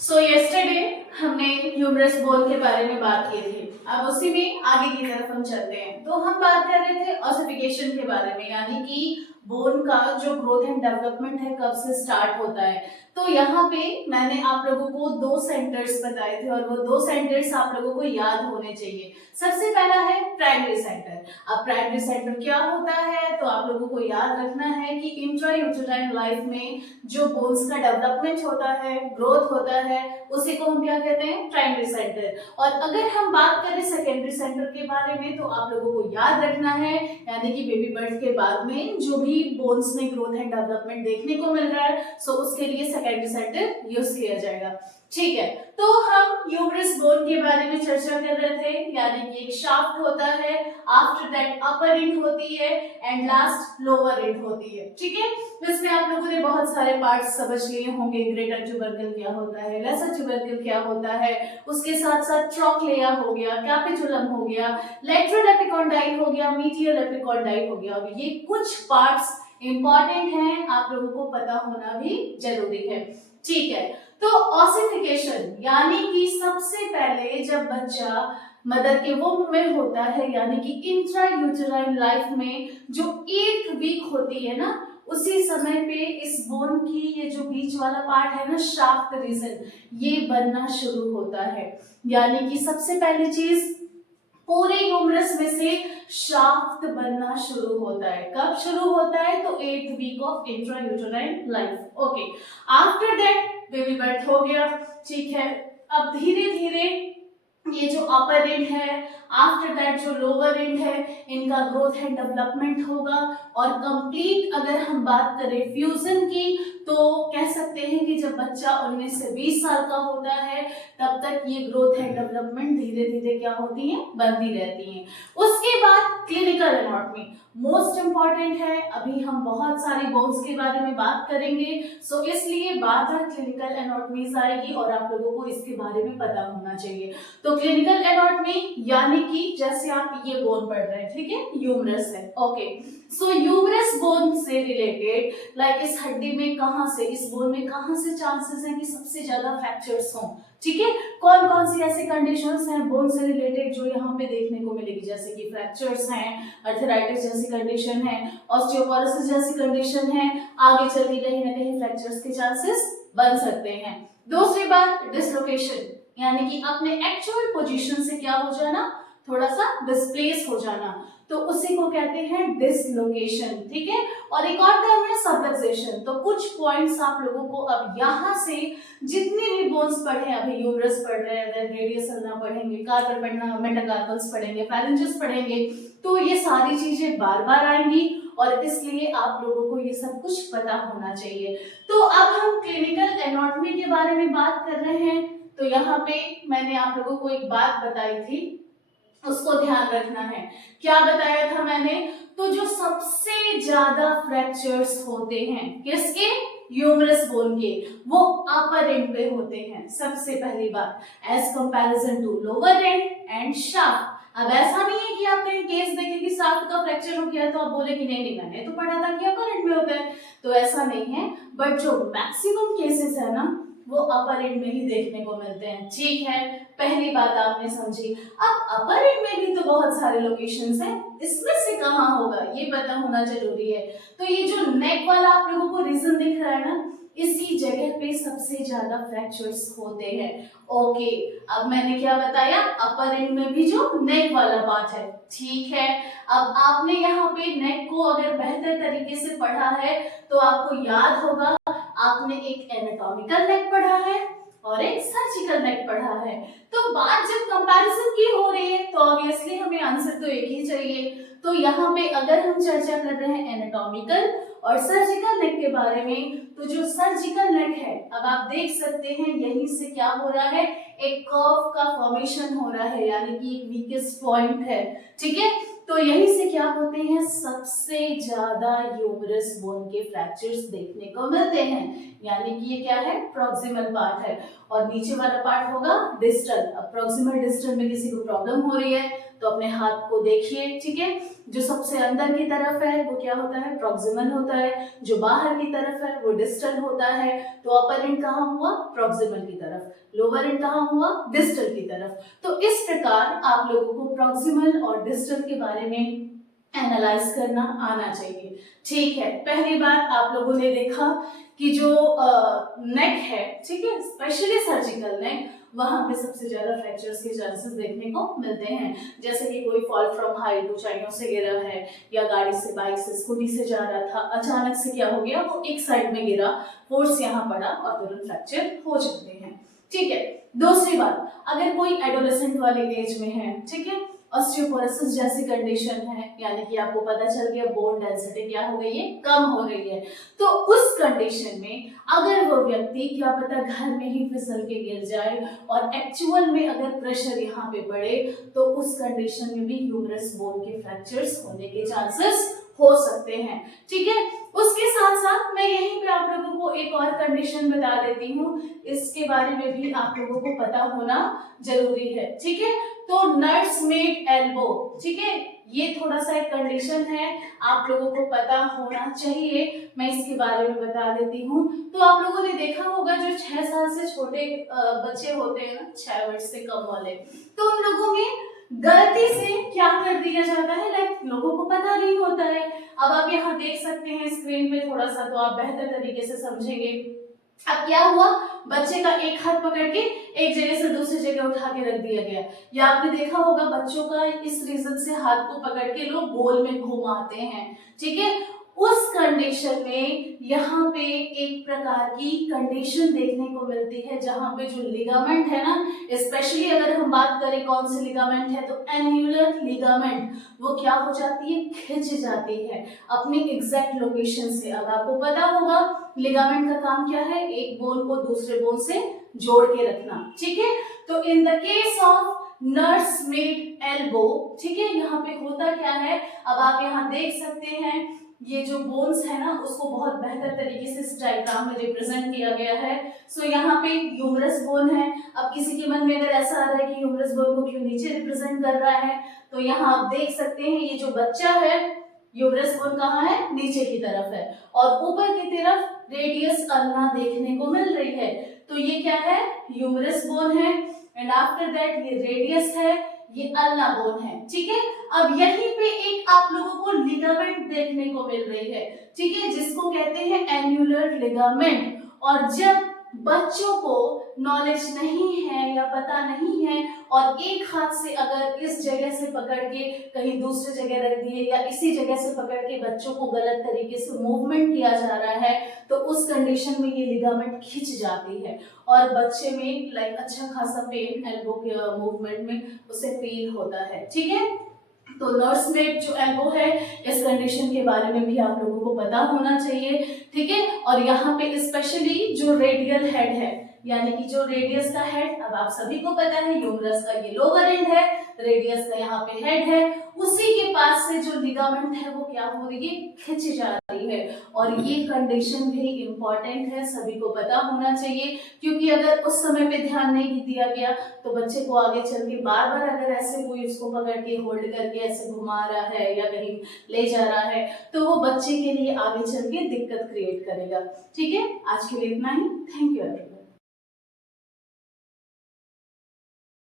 सो yesterday हमने humerus bone के बारे में बात की थी। अब उसी में आगे की तरफ हम चलते हैं। तो हम बात कर रहे थे ऑसिफिकेशन के बारे में, यानी कि बोन का जो ग्रोथ एंड डेवलपमेंट है कब से स्टार्ट होता है। तो यहाँ पे मैंने आप लोगों को दो सेंटर्स बताए थे और वो दो सेंटर्स आप लोगों को याद होने चाहिए। सबसे पहला है प्राइमरी सेंटर। अब प्राइमरी सेंटर क्या होता है तो आप लोगों को याद रखना है कि इंट्रायूटेराइन लाइफ में जो बोन्स का डेवलपमेंट होता है, ग्रोथ होता है, उसी को हम क्या कहते हैं, प्राइमरी सेंटर। और अगर हम बात करें सेकेंडरी सेंटर के बारे में तो आप लोगों को याद रखना है, यानी कि बेबी बर्थ के बाद में जो भी बोन्स में ग्रोथ एंड डेवलपमेंट देखने को मिल रहा है, सो उसके लिए सेकेंडरी सेंटर यूज किया जाएगा। ठीक है, तो हम ह्यूमरस बोन के बारे में चर्चा कर रहे थे, यानी कि एक शाफ्ट होता है, आफ्टर दैट अपर एंड होती है एंड लास्ट लोअर एंड होती है। ठीक है, इसमें आप लोगों ने बहुत सारे पार्ट्स समझ लिए होंगे। ग्रेटर ट्यूबरकल क्या होता है, लेसर ट्यूबरकल क्या होता है, उसके साथ साथ ट्रोक्लेया हो गया, कैपिटुलम हो गया, लेटरल एपिकॉन्डाइल हो गया, मीडियल एपिकॉन्डाइल हो गया। और ये कुछ पार्ट्स इंपॉर्टेंट हैं, आप लोगों को पता होना भी जरूरी है। ठीक है, तो ऑसिफिकेशन यानी कि सबसे पहले जब बच्चा मदर के वोम में होता है, यानी कि इंट्रायूटेराइन लाइफ में जो 8th वीक होती है ना, उसी समय पे इस बोन की ये जो बीच वाला पार्ट है ना, शाफ्ट रीजन, ये बनना शुरू होता है। यानी कि सबसे पहली चीज पूरे ह्यूमरस में से शाफ्ट बनना शुरू होता है। कब शुरू होता है तो 8th week of intrauterine life. Okay, after that baby birth हो गया। ठीक है, अब धीरे धीरे ये जो अपर एंड है, आफ्टर दैट जो लोअर एंड है, इनका ग्रोथ एंड डेवलपमेंट होगा। और कंप्लीट अगर हम बात करें फ्यूजन की तो कह सकते हैं कि जब बच्चा 19 से 20 साल का होता है तब तक ये ग्रोथ एंड डेवलपमेंट धीरे धीरे क्या होती है, बनती रहती हैं। उसके बाद क्लिनिकल एनाटॉमी मोस्ट इंपॉर्टेंट है। अभी हम बहुत सारी बोन्स के बारे में बात करेंगे, सो इसलिए बार बार क्लिनिकल एनाटॉमीज आएगी और आप लोगों को इसके बारे में पता होना चाहिए। तो क्लिनिकल एनाटॉमी यानी कि जैसे आप ये बोन पढ़ रहे हैं, ठीक है, ह्यूमरस है। ओके, सो ह्यूमरस बोन से रिलेटेड लाइक इस हड्डी में कहां से, इस बोन में कहां से चांसेस हैं कि सबसे ज्यादा फ्रैक्चर्स हों। ठीक है, कौन कौन सी ऐसी कंडीशंस हैं बोन से रिलेटेड जो यहाँ पे देखने को मिलेगी, जैसे कि फ्रैक्चर्स हैं, अर्थराइटिस जैसी कंडीशन है, ऑस्टियोपोरोसिस जैसी कंडीशन है, आगे चल के कहीं ना कहीं फ्रैक्चर्स के चांसेस बन सकते हैं। दूसरी बात डिसलोकेशन, यानी कि अपने एक्चुअल पोजीशन से क्या हो जाना, थोड़ा सा डिस्प्लेस हो जाना, तो उसी को कहते हैं डिसलोकेशन। ठीक है, और एक और टर्म है सबलक्सेशन। तो कुछ पॉइंट्स आप लोगों को अब यहाँ से जितने भी बोन्स पढ़े, अभी ह्यूमरस पढ़ रहे हैं, रेडियस अल्ना पढ़ेंगे, कार्पल पढ़ना, मेटाकार्पल्स पढ़ेंगे, फेरेंजिस पढ़ेंगे, तो ये सारी चीजें बार बार आएंगी और इसलिए आप लोगों को ये सब कुछ पता होना चाहिए। तो अब हम क्लिनिकल एनाटॉमी के बारे में बात कर रहे हैं। तो यहाँ पे मैंने आप लोगों को एक बात बताई थी, उसको ध्यान रखना है। क्या बताया था मैंने, तो जो सबसे ज्यादा फ्रैक्चर्स होते हैं किसके, ह्यूमरस बोन के, वो अपर एंड पे होते हैं सबसे पहली बात, as comparison to lower end and shaft. अब ऐसा नहीं है कि आप कहीं केस देखें कि शाफ्ट का फ्रैक्चर हो गया तो आप बोले कि नहीं नहीं मैंने तो पढ़ा था कि अपर एंड में होता है, तो ऐसा नहीं है। बट जो मैक्सिमम केसेस है ना वो अपर एंड में ही देखने को मिलते हैं। ठीक है, पहली बात आपने समझी। अब अपर एंड में भी तो बहुत सारे लोकेशंस हैं, इसमें से कहाँ होगा ये पता होना जरूरी है। तो ये जो नेक वाला आप लोगों को रीजन दिख रहा है ना, इसी जगह पे सबसे ज्यादा फ्रैक्चर्स होते हैं। ओके, अब मैंने क्या बताया, अपर एंड में भी जो नेक वाला पार्ट है। ठीक है, अब आपने यहाँ पे नेक को अगर बेहतर तरीके से पढ़ा है तो आपको याद होगा, आपने एक एनाटॉमिकल नेक पढ़ा है और एक सर्जिकल नेक पढ़ा है। तो बात जब कंपैरिजन की हो रही है तो ऑब्वियसली हमें आंसर तो एक ही चाहिए। तो यहाँ पे अगर हम चर्चा कर रहे हैं एनाटॉमिकल और सर्जिकल नेक के बारे में, तो जो सर्जिकल नेक है, अब आप देख सकते हैं यहीं से क्या हो रहा है, एक कर्व का फॉर्मेशन हो रहा है, यानी कि एक वीकेस्ट पॉइंट है। ठीक है, तो यहीं से क्या होते हैं, सबसे ज्यादा ह्यूमरस बोन के फ्रैक्चर्स देखने को मिलते हैं। यानी कि ये क्या है, प्रॉक्सिमल पार्ट है और नीचे वाला पार्ट होगा डिस्टल। अब प्रॉक्सिमल डिस्टल में किसी को प्रॉब्लम हो रही है तो अपने हाथ को देखिए, ठीक है। जो सबसे अंदर की तरफ है वो क्या होता है, प्रॉक्सिमल होता है। जो बाहर की तरफ है वो डिस्टल होता है। तो अपर एंड कहाँ हुआ, प्रॉक्सिमल की तरफ, लोअर एंड कहाँ हुआ, डिस्टल की तरफ। तो इस प्रकार आप लोगों को प्रॉक्सिमल और डिस्टल के बारे में एनालाइज करना आना चाहिए। ठीक है, पहली बात आप लोगों ने देखा कि जो नेक है, ठीक है, स्पेशली सर्जिकल नेक, वहां पे सबसे ज्यादा फ्रैक्चर्स के चांसेस देखने को मिलते हैं। जैसे कि कोई फॉल फ्रॉम हाइट, ऊंचाइयों से गिरा है, या गाड़ी से, बाइक से, स्कूटी से जा रहा था, अचानक से क्या हो गया, वो एक साइड में गिरा, फोर्स यहाँ पड़ा और तुरंत फ्रैक्चर हो जाते हैं। ठीक है, दूसरी बात, अगर कोई एडोलेसेंट वाली एज में है, ठीक है, ऑस्टियोपोरोसिस जैसी कंडीशन है, यानी कि आपको पता चल गया बोन डेंसिटी क्या हो गई है, कम हो रही है, तो उस कंडीशन में अगर वो व्यक्ति क्या पता घर में ही फिसल के गिर जाए और एक्चुअल में अगर प्रेशर यहाँ पे पड़े, तो उस कंडीशन में भी ह्यूमरस बोन के फ्रैक्चर्स होने के चांसेस हो सकते हैं। ठीक है, उसके साथ साथ मैं यहीं पे आप लोगों को एक और कंडीशन बता देती हूँ, इसके बारे में भी आप लोगों को पता होना जरूरी है। ठीक है, तो नर्स मेड एल्बो, ठीक है, ये थोड़ा सा एक कंडीशन है, आप लोगों को पता होना चाहिए, मैं इसके बारे में बता देती हूँ। तो आप लोगों ने देखा होगा जो 6 साल से छोटे बच्चे होते हैं ना, 6 वर्ष से कम वाले, तो उन लोगों में गलती से क्या कर दिया जाता है, लाइक लोगों को पता नहीं होता है। अब आप यहाँ देख सकते हैं स्क्रीन पे थोड़ा सा, तो आप बेहतर तरीके से समझेंगे। अब क्या हुआ, बच्चे का एक हाथ पकड़ के एक जगह से दूसरी जगह उठा के रख दिया गया, या आपने देखा होगा बच्चों का इस रीजन से हाथ को पकड़ के लोग गोल में घुमाते हैं। ठीक है, उस कंडीशन में यहाँ पे एक प्रकार की कंडीशन देखने को मिलती है, जहां पे जो लिगामेंट है ना, स्पेशली अगर हम बात करें कौन सी लिगामेंट है, तो एन्युलर लिगामेंट, वो क्या हो जाती है, खिंच जाती है अपनी एग्जैक्ट लोकेशन से। अब आपको पता होगा लिगामेंट का काम क्या है, एक बोन को दूसरे बोन से जोड़ के रखना। ठीक है, तो in the case of nurse made elbow, ठीक है, यहाँ पे होता क्या है, अब आप यहाँ देख सकते हैं ये जो बोन्स है ना, उसको बहुत बेहतर तरीके से इस डायग्राम में रिप्रेजेंट किया गया है। सो यहाँ पे ह्यूमरस बोन है। अब किसी के मन में अगर ऐसा आ रहा है कि ह्यूमरस बोन को क्यों नीचे रिप्रेजेंट कर रहा है, तो यहाँ आप देख सकते हैं ये जो बच्चा है, ह्यूमरस बोन कहाँ है, नीचे की तरफ है, और ऊपर की तरफ रेडियस अल्ना देखने को मिल रही है। तो ये क्या है, ह्यूमरस बोन है, एंड आफ्टर दैट ये रेडियस है, ये अल्ना बोन है। ठीक है, अब यहीं पे एक आप लोगों को लिगामेंट देखने को मिल रही है, ठीक है, जिसको कहते हैं एन्युलर लिगामेंट। और जब बच्चों को नॉलेज नहीं है या पता नहीं है, और एक हाथ से अगर इस जगह से पकड़ के कहीं दूसरी जगह रख दिए, या इसी जगह से पकड़ के बच्चों को गलत तरीके से मूवमेंट किया जा रहा है, तो उस कंडीशन में ये लिगामेंट खिंच जाती है और बच्चे में लाइक अच्छा खासा पेन एल्बो के मूवमेंट में उसे फील होता है। ठीक है, तो नर्स मेड जो एल्बो है, इस कंडीशन के बारे में भी आप लोगों को पता होना चाहिए। ठीक है, और यहाँ पे स्पेशली जो रेडियल हेड है, यानी कि जो रेडियस का हेड, अब आप सभी को पता है ह्यूमरस का ये लोअर एंड है, रेडियस का यहाँ पे हेड है, उसी के पास से जो लिगामेंट है वो क्या हो रही है, खिंच जा रही है। और ये कंडीशन भी इम्पोर्टेंट है, सभी को पता होना चाहिए, क्योंकि अगर उस समय पे ध्यान नहीं दिया गया तो बच्चे को आगे चल के बार बार अगर ऐसे कोई उसको पकड़ के होल्ड करके ऐसे घुमा रहा है या कहीं ले जा रहा है, तो वो बच्चे के लिए आगे चल के दिक्कत क्रिएट करेगा। ठीक है, आज के लिए इतना ही। Thank you.